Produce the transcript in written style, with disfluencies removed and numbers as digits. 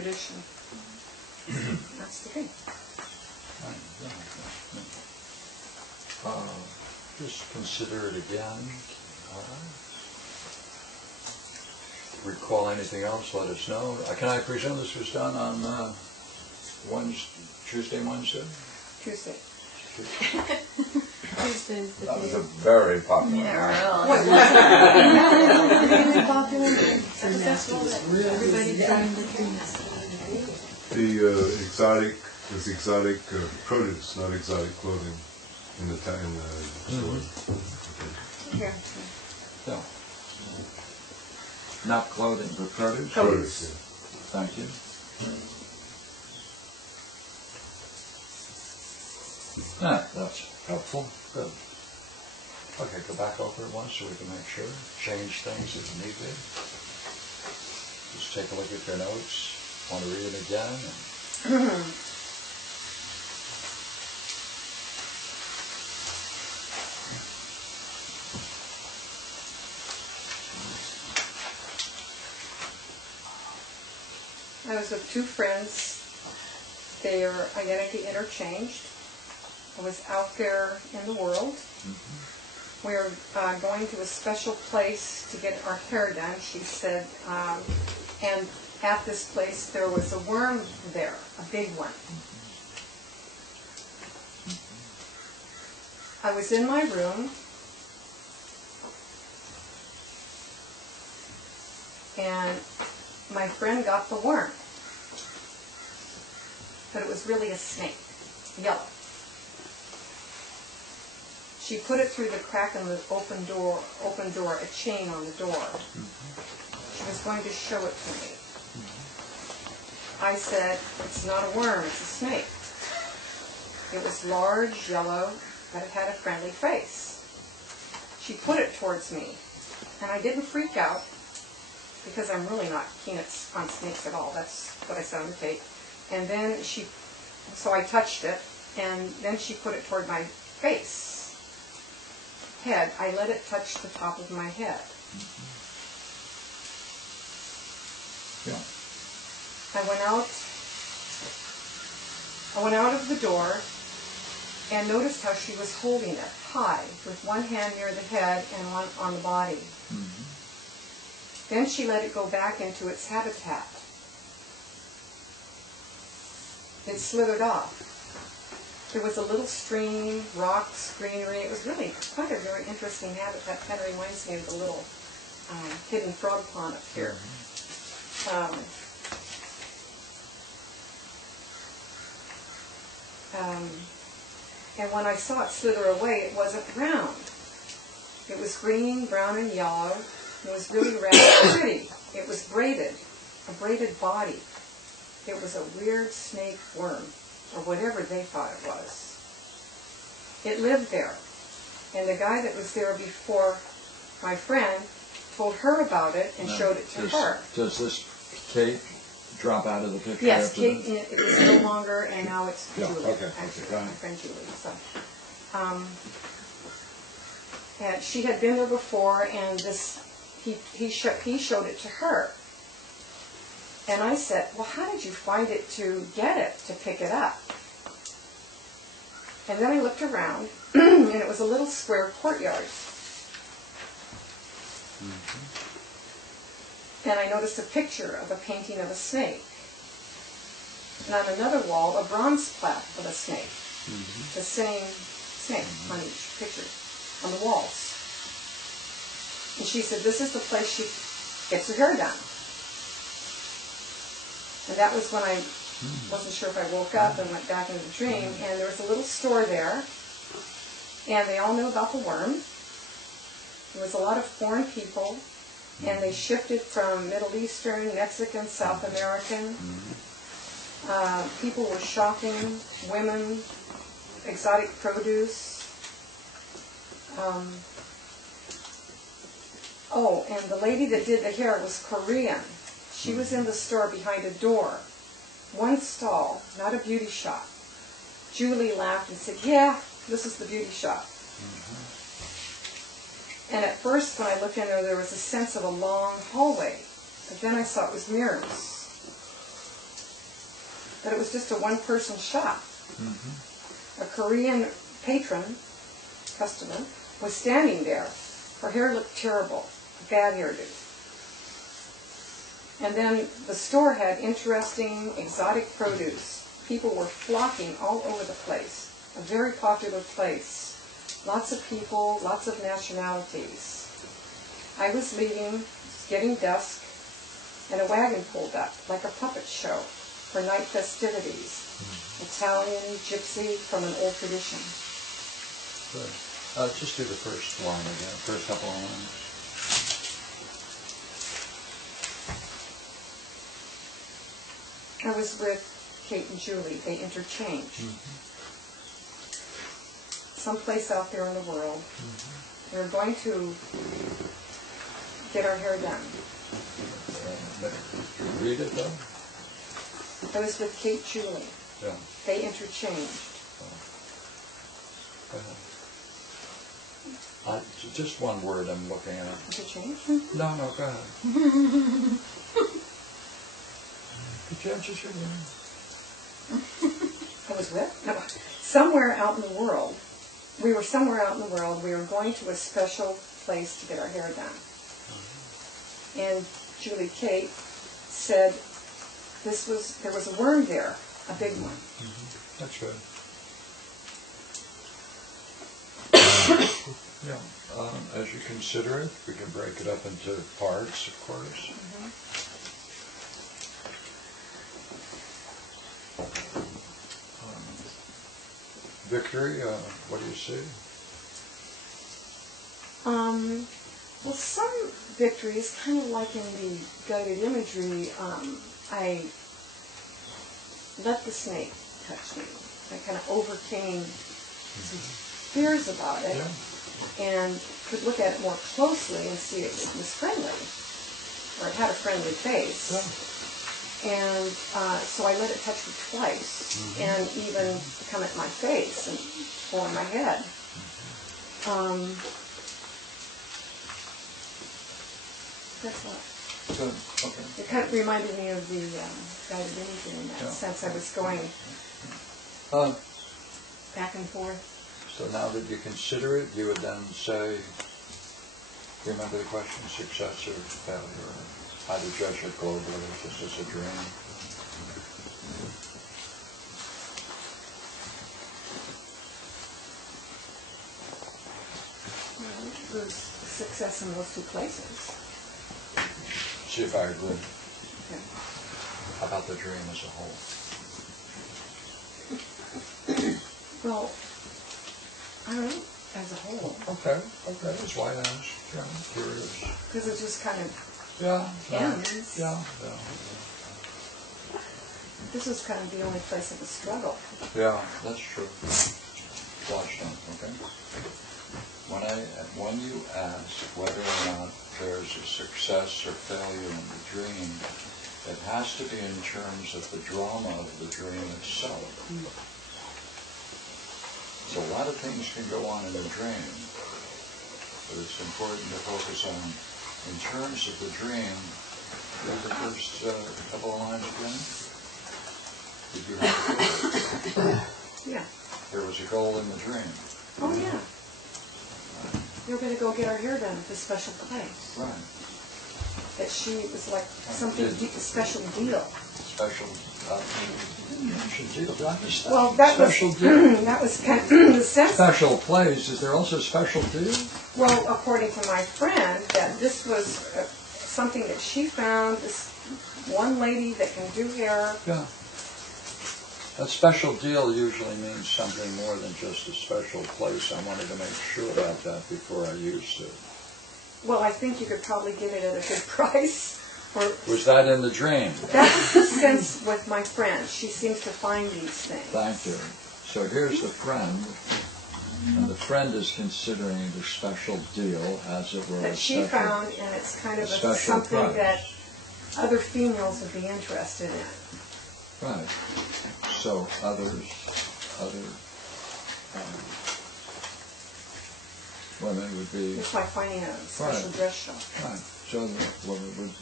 tradition. That's the thing. Just consider it again. Recall anything else, let us know. Can I presume this was done on Tuesday and Wednesday? Tuesday. Tuesday's the That was day. a very popular one. Really popular at the festival that everybody trying to drink. The exotic produce, not exotic clothing, in the store. Here. No. Not clothing, but produce? Produce, Thank you. That's helpful. Good. Okay, go back over it once so we can make sure. Change things if need be. Just take a look at your notes. Want to read it again? I was with two friends. Their identity interchanged. I was out there in the world. We were going to a special place to get our hair done, she said, and at this place there was a worm there, a big one. I was in my room, and my friend got the worm, but it was really a snake, yellow. She put it through the crack in the open door, a chain on the door. She was going to show it to me. I said, it's not a worm, it's a snake. It was large, yellow, but it had a friendly face. She put it towards me, and I didn't freak out, because I'm really not keen on snakes at all. That's what I said on the tape. And then so I touched it, and then she put it toward my head. I let it touch the top of my head. Yeah. I went out of the door and noticed how she was holding it high, with one hand near the head and one on the body. Then she let it go back into its habitat. It slithered off. There was a little stream, rocks, greenery. It was really quite a very interesting habitat. Kind of reminds me of the little hidden frog pond up here. And when I saw it slither away, it wasn't round. It was green, brown, and yellow. It was really rather pretty. It was braided, a braided body. It was a weird snake worm, or whatever they thought it was. It lived there. And the guy that was there before my friend told her about it and showed it to her. Does this Kate drop out of the picture? Yes, Kate, it was no longer, and now it's Julie. Okay. Actually, my friend Julie. So, and she had been there before, and he showed it to her. And I said, well, how did you find it to get it, to pick it up? And then I looked around, and it was a little square courtyard. And I noticed a picture of a painting of a snake. And on another wall, a bronze plaque of a snake. The same snake on each picture, on the walls. And she said, this is the place she gets her hair done. And that was when I wasn't sure if I woke up and went back into the dream. And there was a little store there. And they all knew about the worm. There was a lot of foreign people. And they shifted from Middle Eastern, Mexican, South American. People were shopping, women, exotic produce. Oh, and the lady that did the hair was Korean. She was in the store behind a door. One stall, not a beauty shop. Julie laughed and said, yeah, this is the beauty shop. And at first, when I looked in there was a sense of a long hallway. But then I saw it was mirrors. that it was just a one-person shop. Mm-hmm. A Korean patron, customer, was standing there. Her hair looked terrible, bad hairdo. And then the store had interesting, exotic produce. People were flocking all over the place. A very popular place. Lots of people, lots of nationalities. I was leaving, it's getting dusk, and a wagon pulled up, like a puppet show, for night festivities. Italian, gypsy, from an old tradition. Good. Just do the first line again, first couple of lines. I was with Kate and Julie. They interchanged. Someplace out there in the world. We were going to get our hair done. Did you read it though? I was with Kate and Julie. Yeah. They interchanged. Go ahead. Just one word I'm looking at. Interchanged? No, go ahead. Could you answer your name? I was with? No. Somewhere out in the world. We were somewhere out in the world. We were going to a special place to get our hair done. And Julie Kate said there was a worm there, a big one. That's good. Yeah. As you consider it, we can break it up into parts, of course. Victory, what do you see? Well, some victories, kind of like in the guided imagery, I let the snake touch me. I kind of overcame some fears about it, and could look at it more closely and see it was friendly, or it had a friendly face. And so I let it touch me twice, and even come at my face and or my head. That's all. Good. Okay. It kind of reminded me of the guided imagery in that sense. I was going back and forth. So now that you consider it, you would then say, remember the question, success or failure? How to judge it globally? Is this a dream? There's success in those two places. See if I agree. Okay. How about the dream as a whole? Well, I don't know, as a whole. Okay, that's why I asked. Yeah, I'm curious. Because it just kind of ends. Yeah. This was kind of the only place of a struggle. Yeah, that's true. Watch them, okay? When you ask whether or not there's a success or failure in the dream, it has to be in terms of the drama of the dream itself. So a lot of things can go on in a dream, but it's important to focus on, in terms of the dream, read the first couple of lines again. Did you have a goal? Yeah. There was a goal in the dream. Oh, yeah. We were going to go get our hair done at this special place. Right. That she was like something, a special deal. Special deal. Did I miss that? Well, that special was, deal. that was kind of the sense. Special place. Is there also a special deal? Well, according to my friend, that this was something that she found, this one lady that can do hair. Yeah. A special deal usually means something more than just a special place. I wanted to make sure about that before I used it. Well, I think you could probably get it at a good price. Was that in the dream? That's the sense with my friend. She seems to find these things. Thank you. So here's the friend, and the friend is considering the special deal, as it were. That she found, and it's kind of something price. that other females would be interested in. Right. So other women would be... It's like finding a special dress shop. Right. So the women would